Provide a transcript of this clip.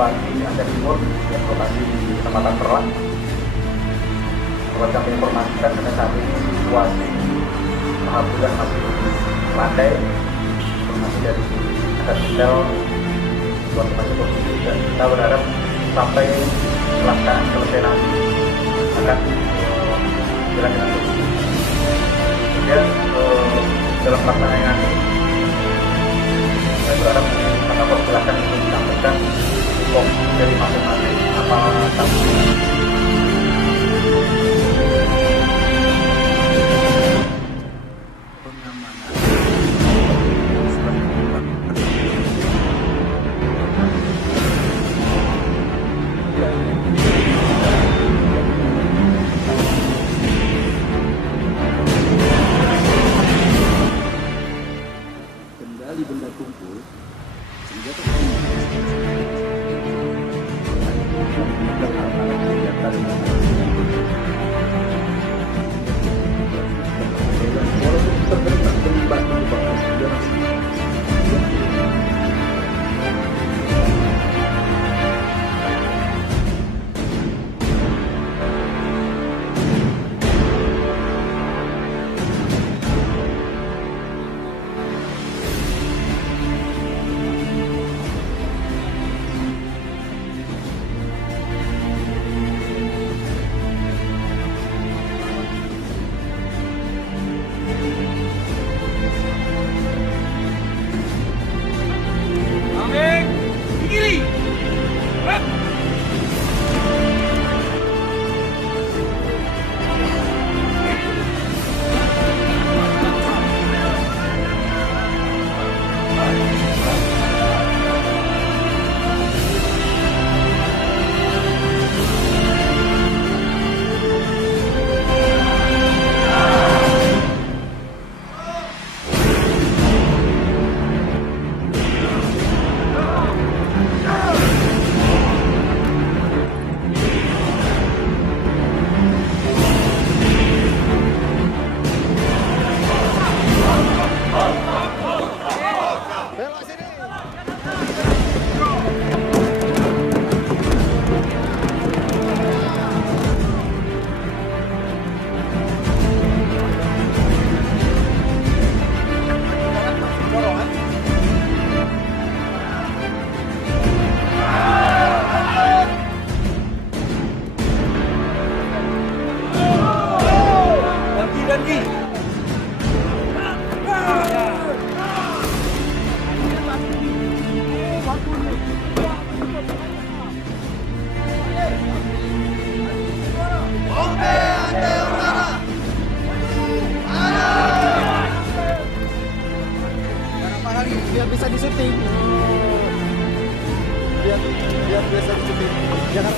Bupati Aceh Timur yang lokasi di Kecamatan Perlah. Dapat kami informasikan pada saat ini situasi alhamdulillah masih landai, informasi dari Adat Intel situasi masih positif, dan kita berharap sampai pelaksanaan selesai nanti akan berjalan dengan positif. Kemudian dalam pelaksanaan nanti saya berharap Kak Kapolres silakan untuk disampaikan fokus dari masing-masing apa kendali benda kumpul senjata biar bisa di syuting, biar bisa di syuting. Jangan